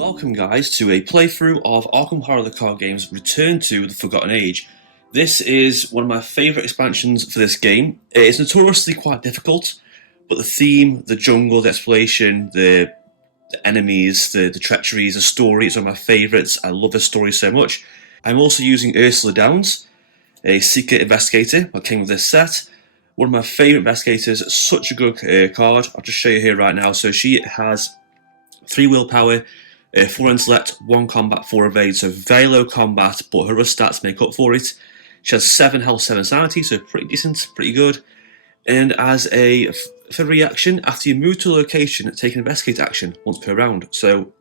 Welcome guys to a playthrough of Arkham Horror the card game's Return to the Forgotten Age. This is one of my favourite expansions for this game. It is notoriously quite difficult, but the theme, the jungle, the exploration, the enemies, the treacheries, the story is one of my favourites. I love this story so much. I'm also using Ursula Downs, a seeker investigator that came with this set. One of my favourite investigators, such a good card. I'll just show you here right now. So she has 3 willpower, 4 intellect, 1 combat, 4 evade, so very low combat, but her other stats make up for it. She has 7 health, 7 sanity, so pretty decent, pretty good. And as a for reaction, after you move to a location, take an investigate action once per round. So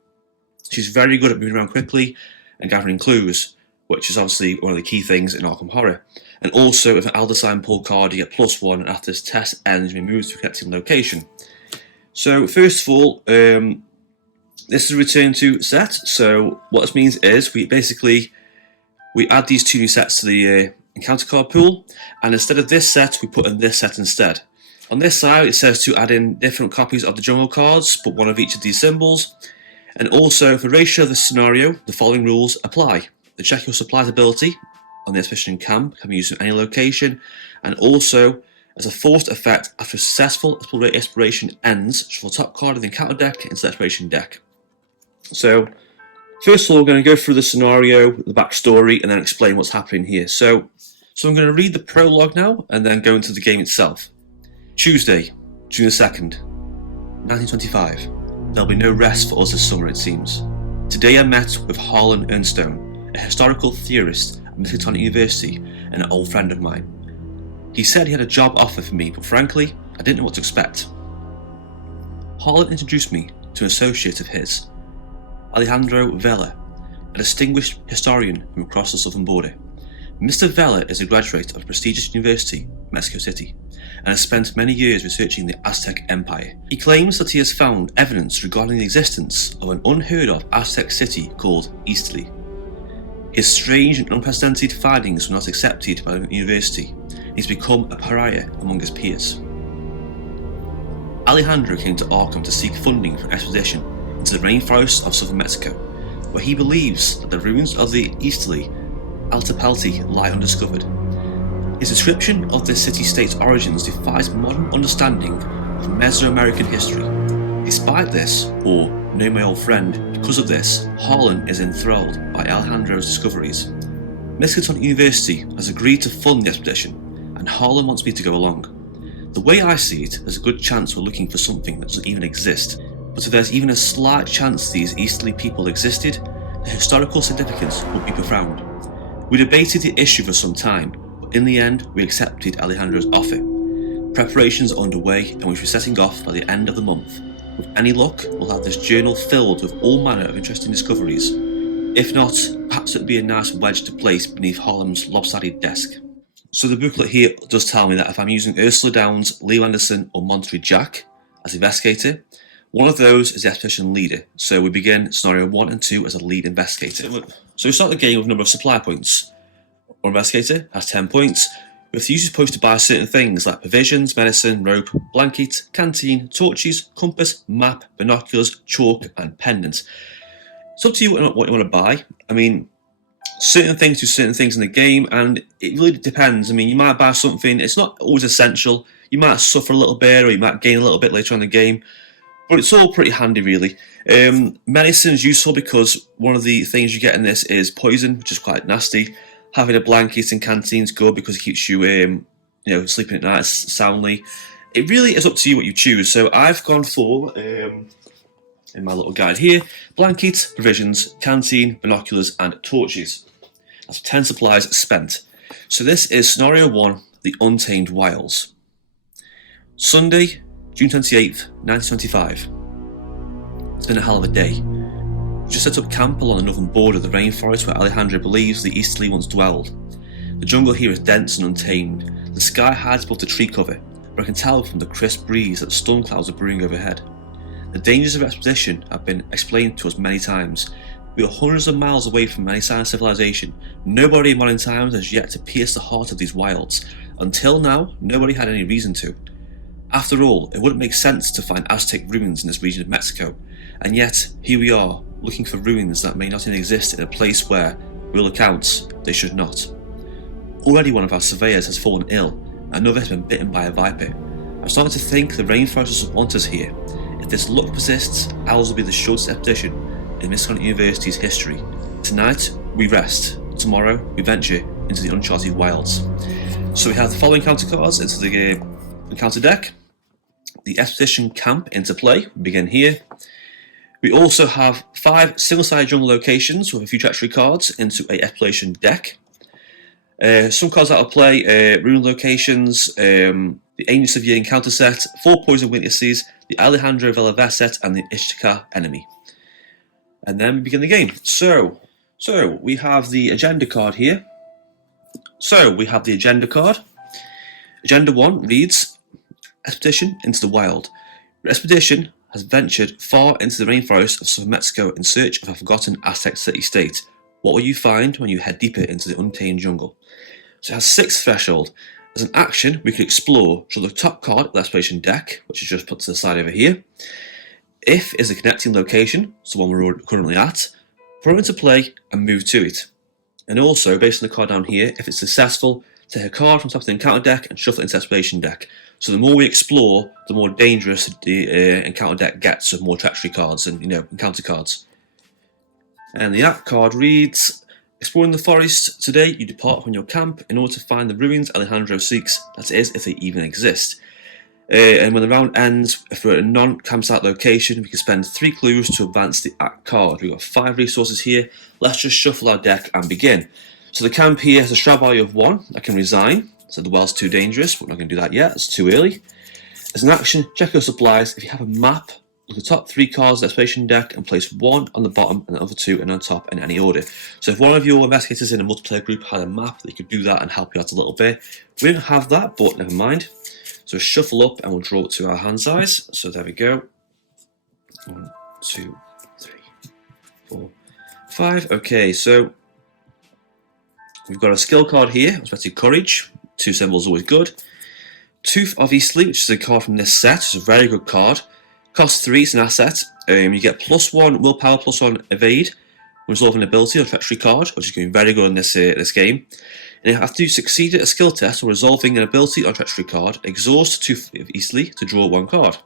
she's very good at moving around quickly and gathering clues, which is obviously one of the key things in Arkham Horror. And also, if an Elder Sign pull card, you get +1, and after this test ends, you may move to a connecting location. So first of all, this is a return to set. So what this means is we add these 2 new sets to the encounter card pool, and instead of this set, we put in this set instead. On this side, it says to add in different copies of the jungle cards, but 1 of each of these symbols. And also, for ratio of the scenario, the following rules apply. To check your supplies ability on the expedition camp can be used in any location, and also as a forced effect, after a successful exploration ends, shuffle the top card of the encounter deck into the exploration deck. So, first of all, we're going to go through the scenario, the backstory, and then explain what's happening here. So I'm going to read the prologue now, and then go into the game itself. Tuesday, June the 2nd, 1925. There'll be no rest for us this summer, it seems. Today I met with Harlan Ernstone, a historical theorist at Miskatonic University and an old friend of mine. He said he had a job offer for me, but frankly, I didn't know what to expect. Harlan introduced me to an associate of his, Alejandro Vela, a distinguished historian from across the southern border. Mr. Vela is a graduate of a prestigious university, Mexico City, and has spent many years researching the Aztec Empire. He claims that he has found evidence regarding the existence of an unheard of Aztec city called Eastleigh. His strange and unprecedented findings were not accepted by the university, and he's become a pariah among his peers. Alejandro came to Arkham to seek funding for an expedition into the rainforests of southern Mexico, where he believes that the ruins of the Eastleigh Altepalti lie undiscovered. His description of this city-state's origins defies modern understanding of Mesoamerican history. Despite this, or know my old friend, because of this, Harlan is enthralled by Alejandro's discoveries. Miskatonic University has agreed to fund the expedition, and Harlan wants me to go along. The way I see it, there's a good chance we're looking for something that doesn't even exist. But if there's even a slight chance these Eastleigh people existed, the historical significance would be profound. We debated the issue for some time, but in the end we accepted Alejandro's offer. Preparations are underway and we should be setting off by the end of the month. With any luck, we'll have this journal filled with all manner of interesting discoveries. If not, perhaps it would be a nice wedge to place beneath Harlan's lopsided desk. So the booklet here does tell me that if I'm using Ursula Downs, Leo Anderson or Monterey Jack as investigator, one of those is the expedition leader, so we begin scenario 1 and 2 as a lead investigator. So we start the game with a number of supply points. Our investigator has 10 points, with the user supposed to buy certain things like provisions, medicine, rope, blanket, canteen, torches, compass, map, binoculars, chalk and pendants. It's up to you what you want to buy. I mean, certain things do certain things in the game, and it really depends. I mean, you might buy something, it's not always essential. You might suffer a little bit, or you might gain a little bit later on in the game. But it's all pretty handy, really. Medicine is useful because one of the things you get in this is poison, which is quite nasty. Having a blanket and canteen is good because it keeps you, sleeping at night soundly. It really is up to you what you choose. So I've gone for, in my little guide here, blanket, provisions, canteen, binoculars, and torches. That's 10 supplies spent. So this is scenario 1, the Untamed Wilds. Sunday, June 28th, 1925. It's been a hell of a day. We just set up camp along the northern border of the rainforest where Alejandro believes the Eastleigh once dwelled. The jungle here is dense and untamed. The sky hides above the tree cover, but I can tell from the crisp breeze that storm clouds are brewing overhead. The dangers of expedition have been explained to us many times. We are hundreds of miles away from any sign of civilization. Nobody in modern times has yet to pierce the heart of these wilds. Until now, nobody had any reason to. After all, it wouldn't make sense to find Aztec ruins in this region of Mexico, And yet, here we are, looking for ruins that may not even exist in a place where, by all accounts, they should not. Already one of our surveyors has fallen ill, and another has been bitten by a viper. I'm starting to think the rainforest will want us here. If this luck persists, ours will be the shortest expedition in Michigan University's history. Tonight, we rest. Tomorrow, we venture into the uncharted wilds. So we have the following encounter cards into the encounter deck. The expedition camp into play. We begin here. We also have 5 single-sided jungle locations with a few treachery cards into a exploration deck. Some cards that will play ruin locations, the Ancient Severe encounter set, 4 poison witnesses, the Alejandro Villavez set, and the Ishtika enemy. And then we begin the game. So we have the agenda card here. Agenda 1 reads, Expedition into the wild. Your expedition has ventured far into the rainforest of southern Mexico in search of a forgotten Aztec city-state. What will you find when you head deeper into the untamed jungle? So it has 6 threshold. As an action, we can explore. Draw the top card of the exploration deck, which is just put to the side over here. If is a connecting location, so one we're currently at, throw it into play and move to it. And also, based on the card down here, if it's successful, take a card from top of the encounter deck and shuffle it into the exploration deck. So the more we explore, the more dangerous the encounter deck gets with more treachery cards and encounter cards. And the app card reads, Exploring the forest, today you depart from your camp in order to find the ruins Alejandro seeks, that is, if they even exist. And when the round ends, if we're at a non-campsite location, we can spend 3 clues to advance the act card. We've got 5 resources here. Let's just shuffle our deck and begin. So the camp here has a strat value of 1. I can resign. So the well's too dangerous, but we're not going to do that yet. It's too early. As an action, check your supplies. If you have a map, look at the top 3 cards of the exploration deck and place 1 on the bottom and the other 2 on top in any order. So if one of your investigators in a multiplayer group had a map, they could do that and help you out a little bit. We don't have that, but never mind. So shuffle up and we'll draw it to our hand size. So there we go. 1, 2, 3, 4, 5. Okay, so we've got a skill card here, especially Courage. 2 symbols always good. Tooth of Eastleigh, which is a card from this set. It's a very good card. Cost 3, it's an asset. You get +1 willpower, +1 evade when resolving an ability or treachery card, which is going to be very good in this game. And after you succeed at a skill test or resolving an ability or treachery card, exhaust Tooth of Eastleigh to draw 1 card.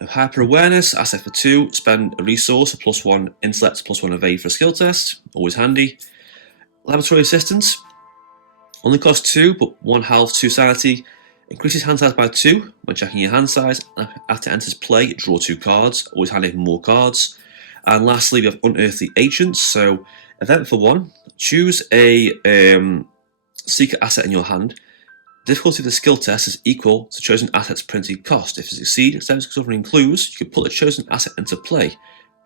Hyper Awareness, asset for 2, spend a resource, a +1 intellect, +1 evade for a skill test, always handy. Laboratory Assistance, only costs 2, but 1 health, 2 sanity. Increases hand size by 2 when checking your hand size. After it enters play, draw 2 cards, always handy for more cards. And lastly, we have Unearthly Agents. So, event for 1, choose a secret asset in your hand. Difficulty of the skill test is equal to chosen asset's printed cost. If you succeed, instead of covering clues, you can put the chosen asset into play.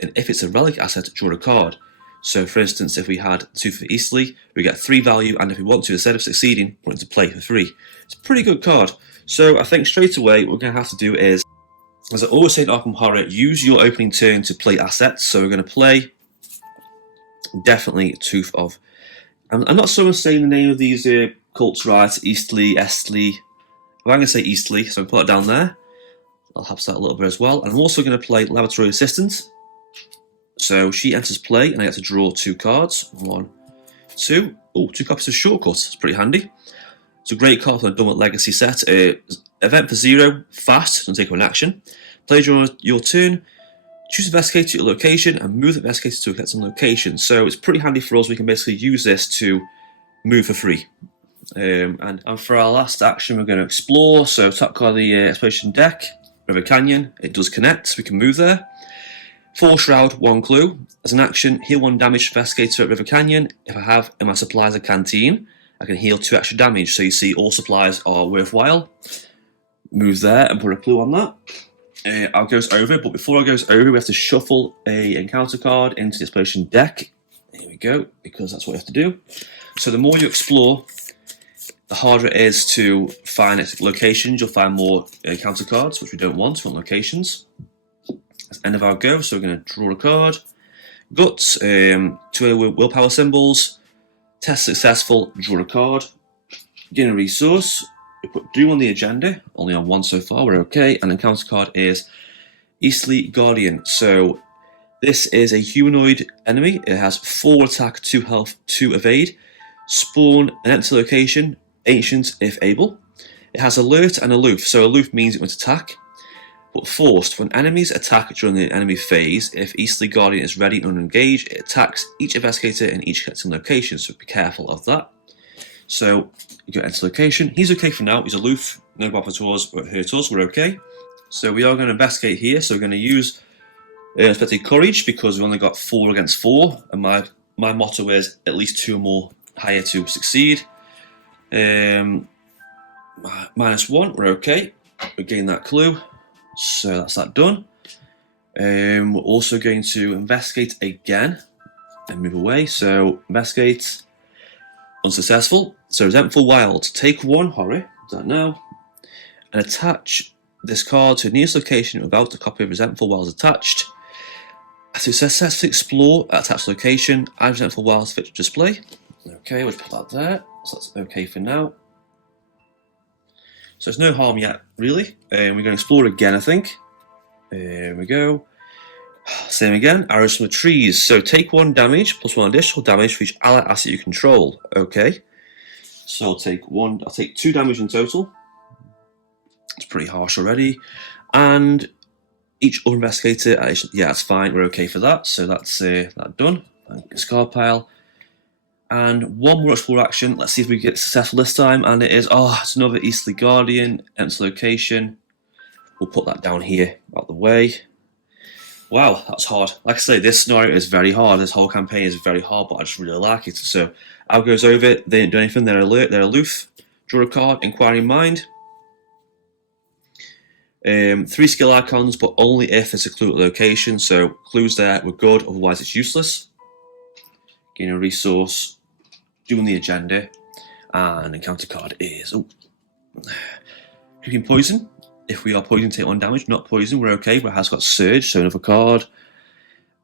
And if it's a relic asset, draw a card. So, for instance, if we had 2 for Eastleigh, we get 3 value, and if we want to, instead of succeeding, put it into play for 3. It's a pretty good card. So, I think straight away, what we're going to have to do is, as I always say in Arkham Horror, use your opening turn to play assets. So, we're going to play definitely Tooth of. I'm not so much saying the name of these cults right, Eastleigh, Eztli. I'm going to say Eastleigh, so I'm going to put it down there. I'll have that a little bit as well. And I'm also going to play Laboratory Assistant. So she enters play, and I get to draw 2 cards. 1, 2. Oh, 2 copies of Shortcut. It's pretty handy. It's a great card for the Dumblet Legacy set. Event for 0, fast, don't take an action. Play during your turn. Choose investigator to your location and move the investigator to a connecting location. So it's pretty handy for us. We can basically use this to move for free. And for our last action, we're going to explore. So top card of the exploration deck, River Canyon. It does connect, so we can move there. 4 Shroud, 1 Clue. As an action, heal 1 damage to investigator at River Canyon. If I have in my supplies a canteen, I can heal 2 extra damage. So you see all supplies are worthwhile. Move there and put a clue on that. I'll go over, but before I goes over, we have to shuffle a encounter card into the exploration deck. Here we go, because that's what we have to do. So the more you explore, the harder it is to find locations. You'll find more encounter cards, which we don't want. We want locations. That's the end of our go, so we're going to draw a card. Guts, 2 willpower symbols. Test successful, draw a card. Gain a resource. We put do on the agenda, only on 1 so far, we're okay. And the encounter card is Eastleigh Guardian. So this is a humanoid enemy. It has 4 attack, 2 health, 2 evade. Spawn an empty location, ancient if able. It has alert and aloof. So aloof means it won't attack. But forced, when enemies attack during the enemy phase, if Eastleigh Guardian is ready and engaged, it attacks each investigator in each connecting location, so be careful of that. So, you go enter location. He's okay for now, he's aloof, no bother to us, won't hurt us, we're okay. So we are going to investigate here, so we're going to use unexpected courage, because we've only got 4 against 4, and my motto is at least 2 or more higher to succeed. -1, we're okay, we gain that clue. So that's that done. We're also going to investigate again and move away. So investigate, unsuccessful. So resentful wild. Take 1 horror, do that now, and attach this card to a nearest location without a copy of resentful wild attached. To successfully explore at attached location, add resentful wild to fit display. Okay, we'll put that there. So that's okay for now. So there's no harm yet, really. We're going to explore again, I think. There we go. Same again. Arrows from the trees. So take 1 damage, plus 1 additional damage for each ally asset you control. Okay. So I'll take 2 damage in total. It's pretty harsh already. And each other investigator, yeah, that's fine. We're okay for that. So that's that done. Scar pile. And 1 more explore action. Let's see if we get successful this time. And it is, it's another Eastleigh Guardian, empty location. We'll put that down here, out the way. Wow, that's hard. Like I say, this scenario is very hard. This whole campaign is very hard, but I just really like it. So, Al goes over it. They didn't do anything. They're alert. They're aloof. Draw a card. Inquiring mind. 3 skill icons, but only if it's a clue at the location. So, clues there were good. Otherwise, it's useless. Gain a resource, doing the agenda, and encounter card is creeping poison. If we are poisoned, take 1 damage. Not poison, we're okay, but it has got surge, so another card.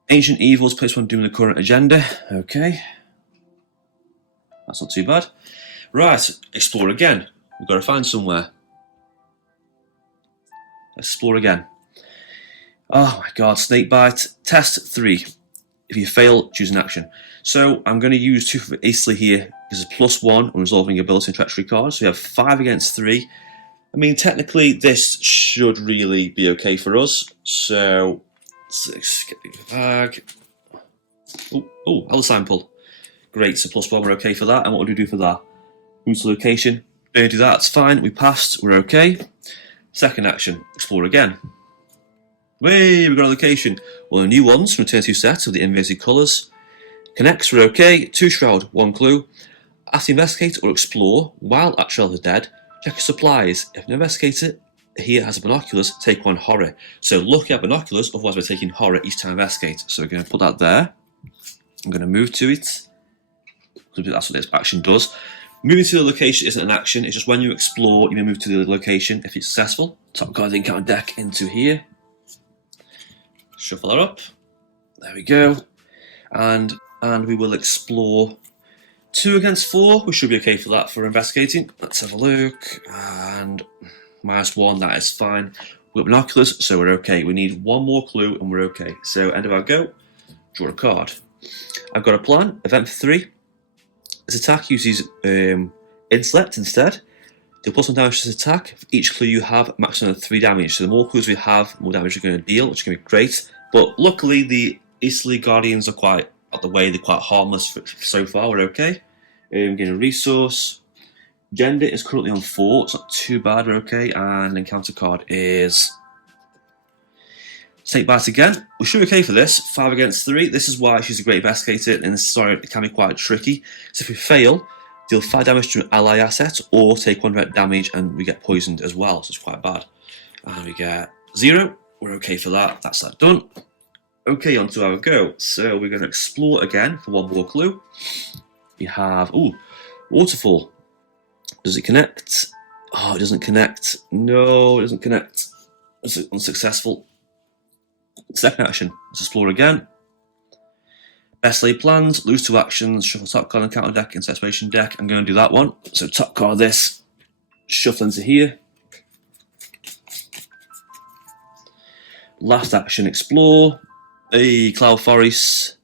Ancient evils, place 1 doing the current agenda. Okay, that's not too bad. Right, explore again. We've got to find somewhere. Explore again. Oh my god, snakebite. Test 3. If you fail, choose an action. So I'm going to use 2 for Eastleigh here. This is +1 on resolving ability and treachery cards. So we have 5 against 3. I mean, technically, this should really be okay for us. So let's get the bag. Other sample. Great. So +1, we're okay for that. And what do we do for that? Move to location. Don't do that. It's fine. We passed. We're okay. Second action. Explore again. Way, we got a location. Well, the new ones from the turn 2 set of the invasive colours. Connects, we're okay. 2 shroud, 1 clue. Ask the investigate or explore while at Trail of the Dead. Check your supplies. If an investigator here has a binoculars, take 1 horror. So look at binoculars, otherwise we're taking horror each time investigate. So we're going to put that there. I'm going to move to it. That's what this action does. Moving to the location isn't an action, it's just when you explore, you may move to the location if it's successful. Top card encounter deck into here. Shuffle that up. There we go. And we will explore 2 against 4. We should be okay for that for investigating. Let's have a look. And -1, that is fine. We've got binoculars, so we're okay. We need 1 more clue and we're okay. So end of our go. Draw a card. I've got a plan. Event for 3. This attack uses Intellect instead. Deal +1 damage to this attack. For each clue you have, maximum of 3 damage. So the more clues we have, the more damage we're going to deal, which is going to be great. But luckily, the Eastleigh Guardians are quite out the way. They're quite harmless so far. We're okay. Getting a resource. Gender is currently on 4. It's not too bad. We're okay. And encounter card is Snakebite again. We should be okay for this. 5 against 3. This is why she's a great investigator. And this scenario it can be quite tricky. So if we fail, deal 5 damage to an ally asset, or take 1 direct damage, and we get poisoned as well. So it's quite bad. And we get 0. We're okay for that. That's that done. Okay, on to our go. So we're going to explore again for 1 more clue. We have waterfall. Does it connect? Oh, it doesn't connect. No, it doesn't connect. It's unsuccessful. Second action. Let's explore again. Best laid plans. Lose 2 actions. Shuffle top card and counter deck into exploration deck. I'm going to do that one. So top card this. Shuffle into here. Last action, explore. Hey, Cloud Forest.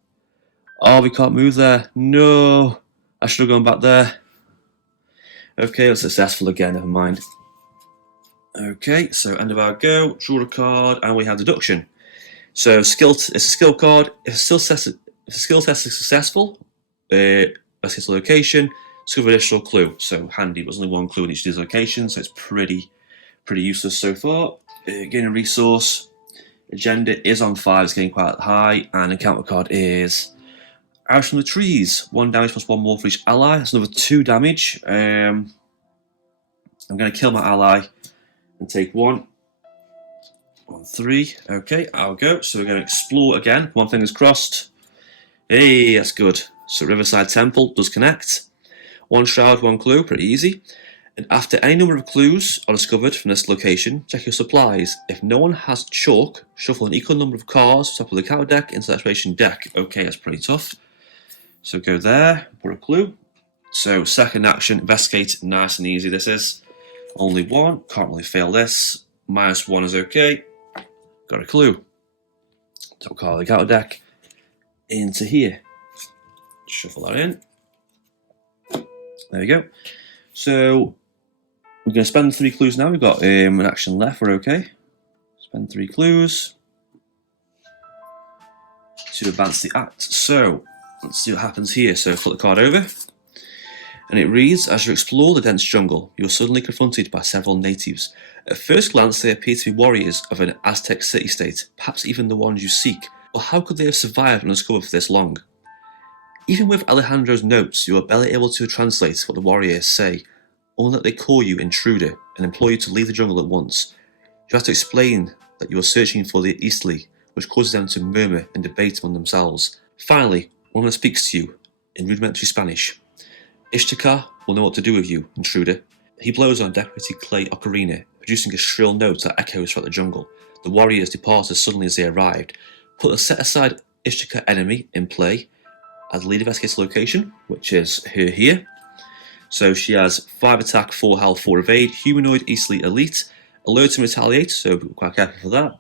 Oh, we can't move there. No. I should have gone back there. Okay, that's successful again, never mind. Okay, so end of our go, draw a card, and we have deduction. So it's a skill card. If a skill test is successful, let's get a location, discover an additional clue. So handy, there's only one clue in each of these locations, so it's pretty useless so far. Gain a resource. Agenda is on 5, it's getting quite high, and encounter card is Arrows from the Trees. 1 damage plus 1 more for each ally. That's another 2 damage. I'm going to kill my ally and take 1. 1, 3. Okay, I'll go. So we're going to explore again. One fingers crossed. Hey, that's good. So Riverside Temple does connect. 1 shroud, 1 clue, pretty easy. And after any number of clues are discovered from this location, check your supplies. If no one has chalk, shuffle an equal number of cards top of the counter deck into the exploration deck. Okay, that's pretty tough. So go there, put a clue. So second action, investigate, nice and easy this is. Only 1, can't really fail this. -1 is okay. Got a clue. Top card of the counter deck into here. Shuffle that in. There we go. So we're going to spend 3 clues now. We've got an action left. We're okay. Spend 3 clues to advance the act. So let's see what happens here. So flip the card over. And it reads, as you explore the dense jungle, you are suddenly confronted by several natives. At first glance, they appear to be warriors of an Aztec city-state, perhaps even the ones you seek. But how could they have survived undiscovered for this long? Even with Alejandro's notes, you are barely able to translate what the warriors say, only that they call you intruder and implore you to leave the jungle at once. You have to explain that you are searching for the Eastleigh, which causes them to murmur and debate among themselves. Finally, one of them speaks to you in rudimentary Spanish. Ishtakar will know what to do with you, intruder. He blows on a decorated clay ocarina, producing a shrill note that echoes throughout the jungle. The warriors depart as suddenly as they arrived. Put the set-aside Ishtakar enemy in play as the lead investigator location, which is her here. So she has 5 attack, 4 health, 4 evade, humanoid, Eastleigh elite, alert and retaliate, so be quite careful for that.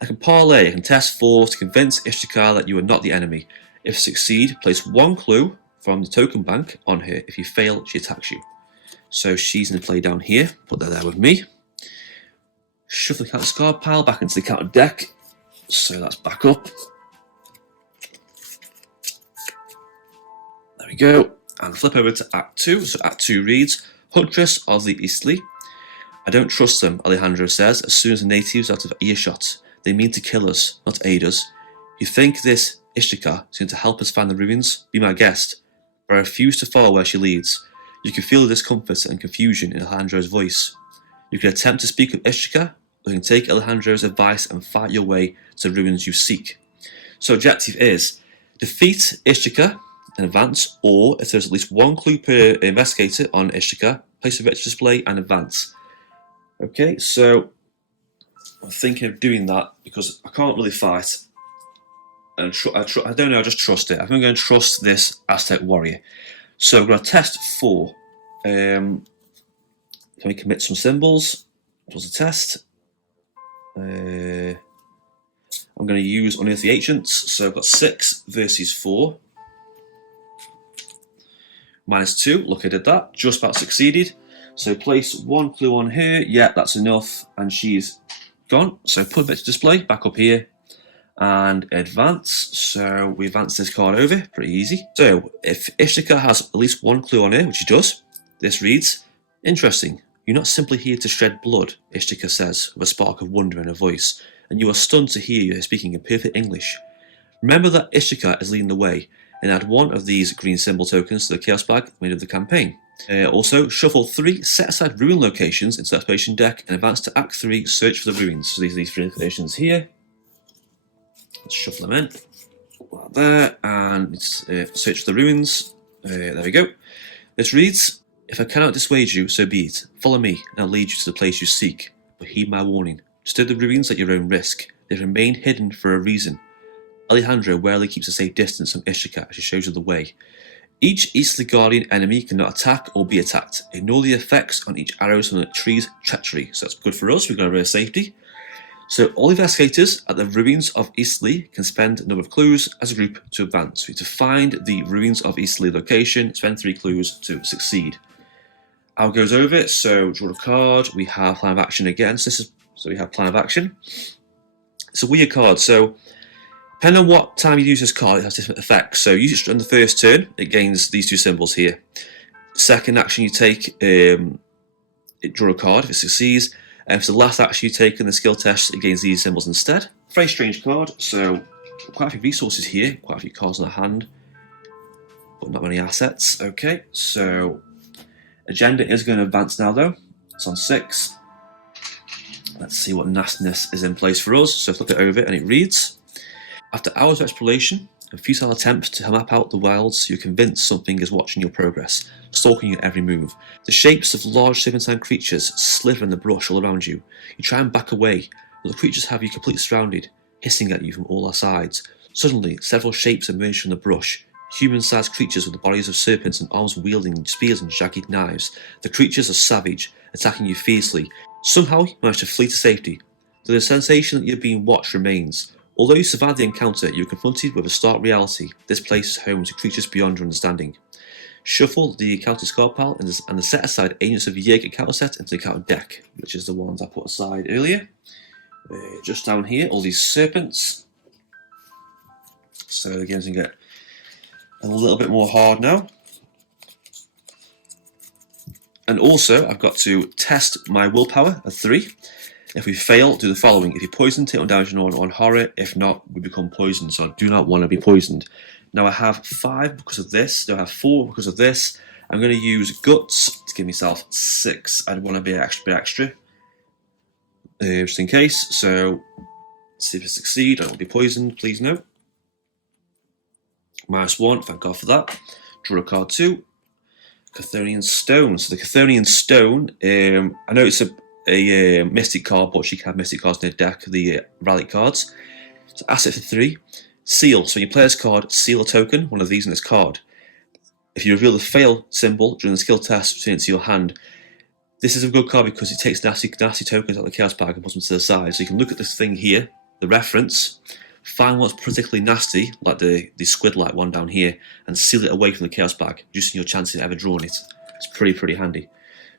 I can parlay, I can test 4 to convince Ishtakar that you are not the enemy. If you succeed, place 1 clue from the token bank on her. If you fail, she attacks you. So she's going to play down here, put that there with me. Shuffle the counter card pile back into the counter deck. So that's back up. There we go. And flip over to Act 2. So Act 2 reads, Huntress of the Eastleigh. I don't trust them, Alejandro says, as soon as the natives are out of earshot. They mean to kill us, not aid us. You think this Ishtakar is going to help us find the ruins? Be my guest. But I refuse to follow where she leads. You can feel the discomfort and confusion in Alejandro's voice. You can attempt to speak with Ishtakar, or you can take Alejandro's advice and fight your way to the ruins you seek. So objective is, defeat Ishtakar and advance, or if there's at least 1 clue per investigator on Ishtakar, place a victory display and advance. Okay, so I'm thinking of doing that because I can't really fight. And I don't know, I just trust it. I think I'm going to trust this Aztec warrior. So I'm going to test 4. Can we commit some symbols? It was a test. I'm going to use Unearthly Agents. So I've got 6 versus 4. -2. Look, I did that. Just about succeeded. So place 1 clue on her. Yeah, that's enough. And she's gone. So put victory display back up here. And advance. So we advance this card over, pretty easy. So if Ishtakar has at least 1 clue on her, which she does, this reads, interesting. You're not simply here to shed blood, Ishtakar says, with a spark of wonder in her voice, and you are stunned to hear her speaking in perfect English. Remember that Ishtakar is leading the way, and add 1 of these green symbol tokens to the chaos bag made of the campaign. Also, shuffle 3 set-aside ruin locations into the exploration deck and advance to Act 3, search for the ruins. So these are these 3 locations here. Let's shuffle them in, like there, and search for the ruins. There we go. This reads, if I cannot dissuade you, so be it. Follow me, and I'll lead you to the place you seek. But heed my warning. Disturb the ruins at your own risk. They remain hidden for a reason. Alejandro warily keeps a safe distance from Ishtakar as she shows you the way. Each Eastleigh Guardian enemy cannot attack or be attacked. Ignore the effects on each arrows from the tree's treachery. So that's good for us, we've got a bit of safety. So all investigators at the ruins of Eastleigh can spend a number of clues as a group to advance. We need to find the ruins of Eastleigh location, spend 3 clues to succeed. Al goes over it, so draw a card, we have plan of action again, so we have plan of action. It's a weird card, so depending on what time you use this card, it has different effects. So use it on the first turn, it gains these 2 symbols here. Second action you take, it draw a card if it succeeds. And for the last action you take in the skill test, it gains these symbols instead. Very strange card, so quite a few resources here, quite a few cards in the hand, but not many assets. Okay, so agenda is going to advance now though. It's on 6. Let's see what nastiness is in place for us. So flip it over and it reads: after hours of exploration and futile attempts to map out the wilds, you're convinced something is watching your progress, stalking your every move. The shapes of large serpentine creatures slither in the brush all around you. You try and back away, but the creatures have you completely surrounded, hissing at you from all sides. Suddenly, several shapes emerge from the brush. Human-sized creatures with the bodies of serpents and arms wielding spears and jagged knives. The creatures are savage, attacking you fiercely. Somehow, you manage to flee to safety, though the sensation that you're being watched remains. Although you survived the encounter, you are confronted with a stark reality. This place is home to creatures beyond your understanding. Shuffle the encounter's card pile and the set aside Agents of Jaeger encounter set into the encounter deck, which is the ones I put aside earlier. Just down here, all these serpents. So the game's going to get a little bit more hard now. And also, I've got to test my willpower at 3. If we fail, do the following. If you're poisoned, take 1 damage on horror. If not, we become poisoned. So I do not want to be poisoned. Now I have 5 because of this. Now I have 4 because of this. I'm going to use guts to give myself 6. I want to be extra. Just in case. So let's see if I succeed. I don't want to be poisoned. Please no. -1. Thank God for that. Draw a card 2. Chthonian Stone. So the Chthonian Stone, I know it's a mystic card, but you can have mystic cards in the deck, the relic cards. So asset for 3. Seal. So when you play this card, seal a token, one of these in this card. If you reveal the fail symbol during the skill test, return it to your hand. This is a good card because it takes nasty tokens out of the chaos bag and puts them to the side. So you can look at this thing here, the reference, find what's particularly nasty, like the squid-like one down here, and seal it away from the chaos bag, reducing your chances of ever drawing it. It's pretty handy.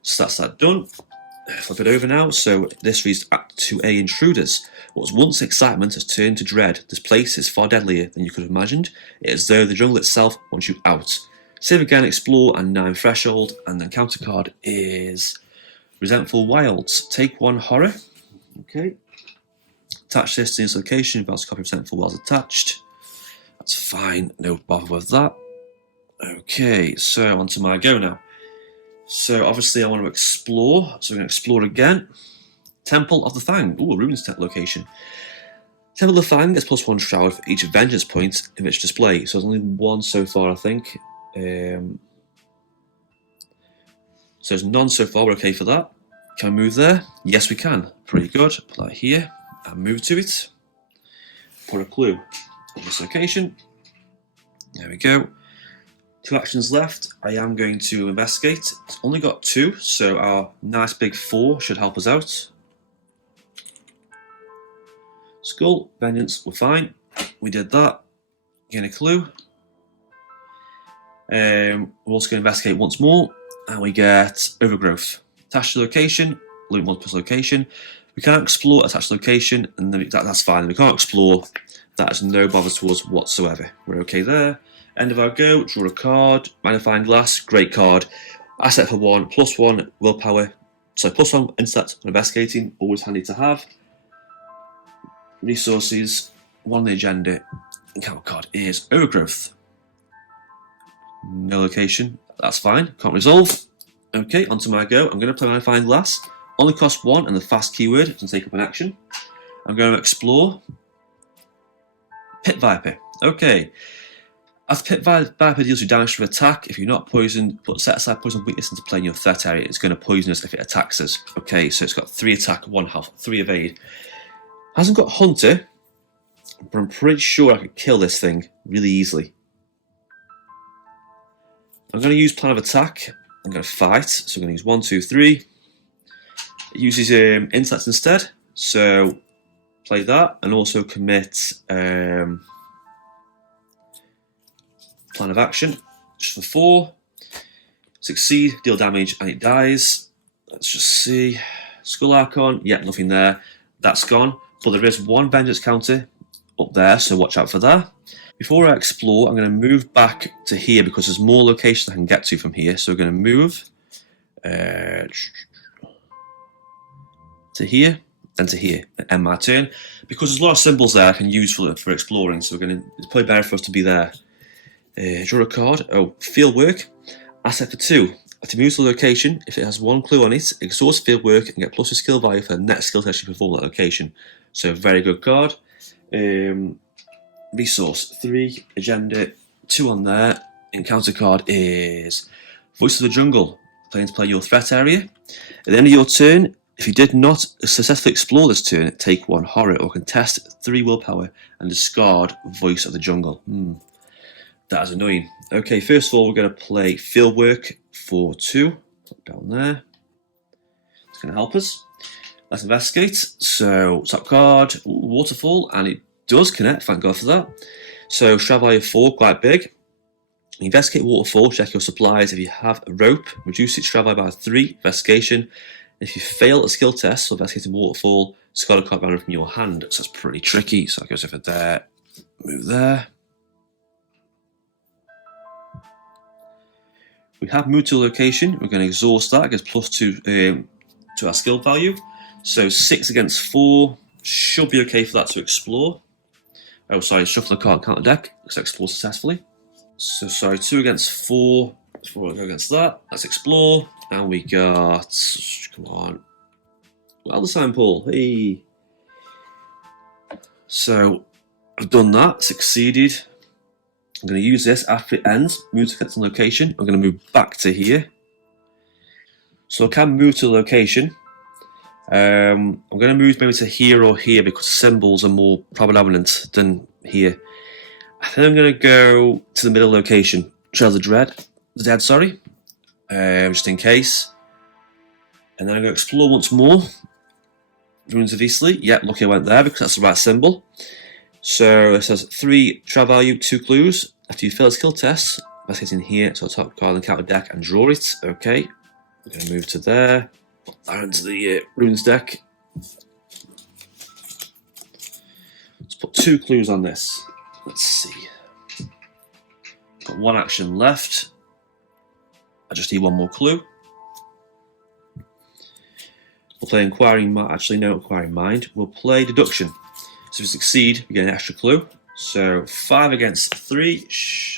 So that's that done. Flip it over now. So this reads Act 2A Intruders. What was once excitement has turned to dread. This place is far deadlier than you could have imagined. It is as though the jungle itself wants you out. Save again, explore, and 9 threshold. And the counter card is Resentful Wilds. Take 1 horror. Okay. Attach this to this location. You've got a copy of Resentful Wilds attached. That's fine. No bother with that. Okay, so onto my go now. So obviously I want to explore, so we're going to explore again. Temple of the Fang. Ooh, a ruins location. Temple of the Fang gets +1 shroud for each vengeance point in its display. So there's only 1 so far, I think. So there's none so far, we're okay for that. Can we move there? Yes we can. Pretty good. Put that here and move to it. Put a clue on this location. There we go. 2 actions left. I am going to investigate. It's only got 2, so our nice big 4 should help us out. Skull, Vengeance, we're fine. We did that. Gain a clue. We're also going to investigate once more, and we get Overgrowth. Attached to location, loot 1 plus location. We can't explore attached location, and that's fine. We can't explore. That is no bother to us whatsoever. We're okay there. End of our go, draw a card, Magnifying Glass, great card. Asset for 1, +1 willpower, so +1 insight on investigating, always handy to have. Resources, 1 on the agenda, encounter card is Overgrowth. No location, that's fine, can't resolve. Okay, onto my go, I'm going to play Magnifying Glass, only cost 1 and the fast keyword to take up an action. I'm going to explore. Pit Viper, okay. As Pit Viper deals you damage to attack, if you're not poisoned, but set aside poison weakness into play in your threat area, it's going to poison us if it attacks us. Okay, so it's got 3 attack, 1 health, 3 evade. Hasn't got Hunter, but I'm pretty sure I could kill this thing really easily. I'm going to use Plan of Attack. I'm going to fight, so I'm going to use 1, 2, 3. It uses insights instead, so play that and also commit plan of action just for 4. Succeed, deal damage, and it dies. Let's just see. Skull Archon, yeah, nothing there. That's gone. But there is 1 vengeance counter up there, so watch out for that. Before I explore, I'm going to move back to here because there's more locations I can get to from here. So we're going to move to here and to here and end my turn. Because there's a lot of symbols there I can use for exploring, so it's probably better for us to be there. Draw a card. Oh, field work. Asset for 2. To move to the location, if it has 1 clue on it, exhaust field work and get +2 skill value for the next skill test you perform at that location. So very good card. Resource 3, agenda 2 on there. Encounter card is Voice of the Jungle. Playing to play your threat area. At the end of your turn, if you did not successfully explore this turn, take 1 horror or contest 3 willpower and discard Voice of the Jungle. That is annoying. Okay, first of all, we're going to play Fieldwork for 2. Put down there. It's going to help us. Let's investigate. So, top card, Waterfall, and it does connect, thank God for that. So, strat value 4, quite big. Investigate Waterfall, check your supplies. If you have a rope, reduce its strat value by 3, investigation. If you fail a skill test for investigating Waterfall, discard a card random from your hand. So, that's pretty tricky. So, that goes over there, move there. We have moved to a location. We're going to exhaust that. It gives +2 to our skill value. So 6 against 4 should be okay for that to explore. Oh, sorry, shuffle the card, counter deck. Let's explore successfully. So sorry, 2 against 4. Before I go against that, let's explore. And we got, come on, well, the sign pool. Hey. So I've done that, succeeded. I'm going to use this after it ends, move to the location. I'm going to move back to here. So I can move to the location. I'm going to move maybe to here or here because symbols are more predominant than here. I think I'm going to go to the middle location. Trail the Dead, sorry. Just in case. And then I'm going to explore once more. Ruins of Eastleigh. Yep, lucky I went there because that's the right symbol. So it says 3 strat value, 2 clues. After you fail a skill test, let's get in here, so top card and counter deck and draw it. Okay, we're going to move to there, put that into the runes deck. Let's put 2 clues on this. Let's see. Got 1 action left. I just need 1 more clue. We'll play Inquiring Mind. Actually, no Inquiring Mind. We'll play Deduction. So if we succeed, we get an extra clue. So 5 against 3.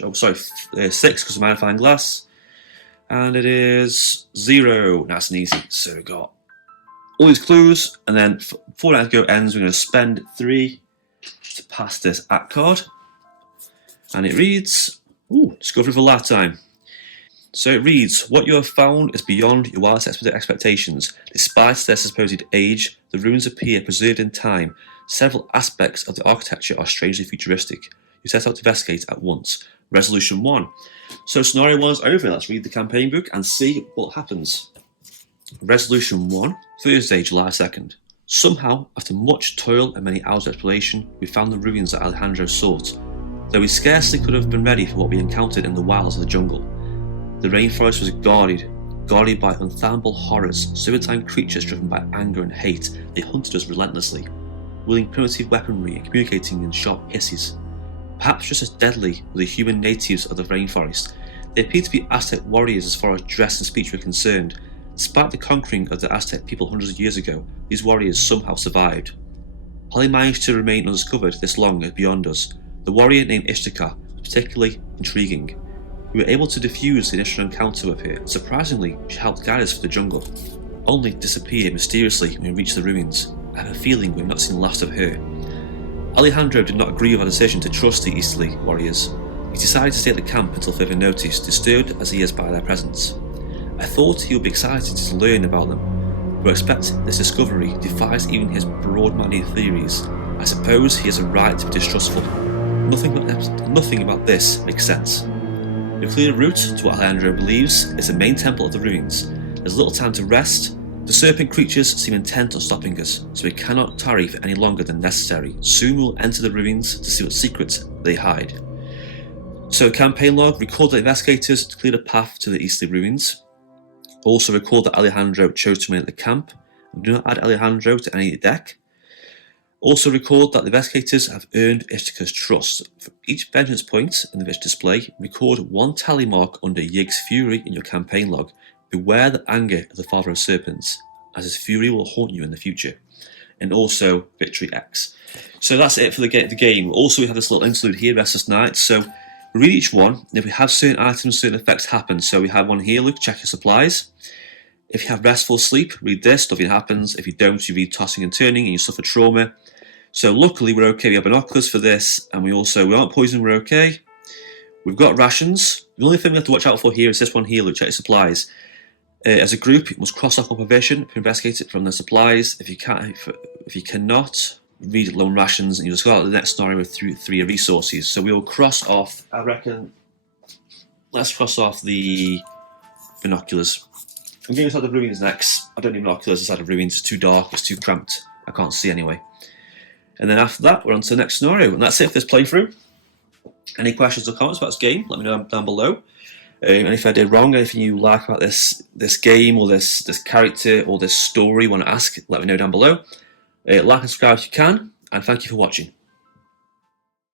Oh, sorry, 6 because of magnifying glass. And it is 0. Nice and easy. So we've got all these clues. And then before that go ends, we're going to spend 3 to pass this act card. And it reads, Discovery of a Lifetime. So it reads, what you have found is beyond your wildest expectations. Despite their supposed age, the ruins appear preserved in time. Several aspects of the architecture are strangely futuristic. You set out to investigate at once. Resolution 1. So scenario 1 is over. Let's read the campaign book and see what happens. Resolution 1, Thursday, July 2nd. Somehow, after much toil and many hours of exploration, we found the ruins that Alejandro sought. Though we scarcely could have been ready for what we encountered in the wilds of the jungle. The rainforest was guarded by unfathomable horrors, serpentine creatures driven by anger and hate. They hunted us relentlessly, wielding primitive weaponry and communicating in sharp hisses. Perhaps just as deadly were the human natives of the rainforest. They appeared to be Aztec warriors as far as dress and speech were concerned. Despite the conquering of the Aztec people hundreds of years ago, these warriors somehow survived. How they managed to remain undiscovered this long is beyond us. The warrior named Ishtakar was particularly intriguing. We were able to defuse the initial encounter with her. Surprisingly, she helped guide us through the jungle, only to disappear mysteriously when we reached the ruins. I have a feeling we've not seen the last of her. Alejandro did not agree with our decision to trust the Eastleigh warriors. He decided to stay at the camp until further notice, disturbed as he is by their presence. I thought he would be excited to learn about them, but I expect this discovery defies even his broad-minded theories. I suppose he has a right to be distrustful. Nothing about this makes sense. The clear route to what Alejandro believes is the main temple of the ruins. There's little time to rest, The serpent creatures seem intent on stopping us, so we cannot tarry for any longer than necessary. Soon we will enter the ruins to see what secrets they hide. So campaign log, record the investigators to clear the path to the Eastleigh ruins. Also record that Alejandro chose to remain at the camp, and do not add Alejandro to any deck. Also record that the investigators have earned Ishtika's trust. For each vengeance point in the rich display, record 1 tally mark under Yig's fury in your campaign log. Beware the anger of the father of serpents, as his fury will haunt you in the future. And also Victory X. So that's it for the game. Also we have this little interlude here, Restless Nights. So we read each one, and if we have certain items, certain effects happen. So we have one here, look, check your supplies. If you have restful sleep, read this, nothing happens. If you don't, you read tossing and turning and you suffer trauma. So luckily we're okay, we have binoculars for this, and we aren't poisoned, we're okay. We've got rations. The only thing we have to watch out for here is this one here, look, check your supplies. As a group, you must cross off on provision to investigate it from the supplies. If you cannot, read lone rations, and you'll just go out to the next scenario with 3 resources. So we will cross off, I reckon, let's cross off the binoculars. I'm going inside the ruins next. I don't need binoculars inside the ruins, it's too dark, it's too cramped, I can't see anyway. And then after that, we're on to the next scenario, and that's it for this playthrough. Any questions or comments about this game, let me know down below. And if I did wrong, anything you like about this game or this character or this story you want to ask, let me know down below. Like and subscribe if you can, and thank you for watching.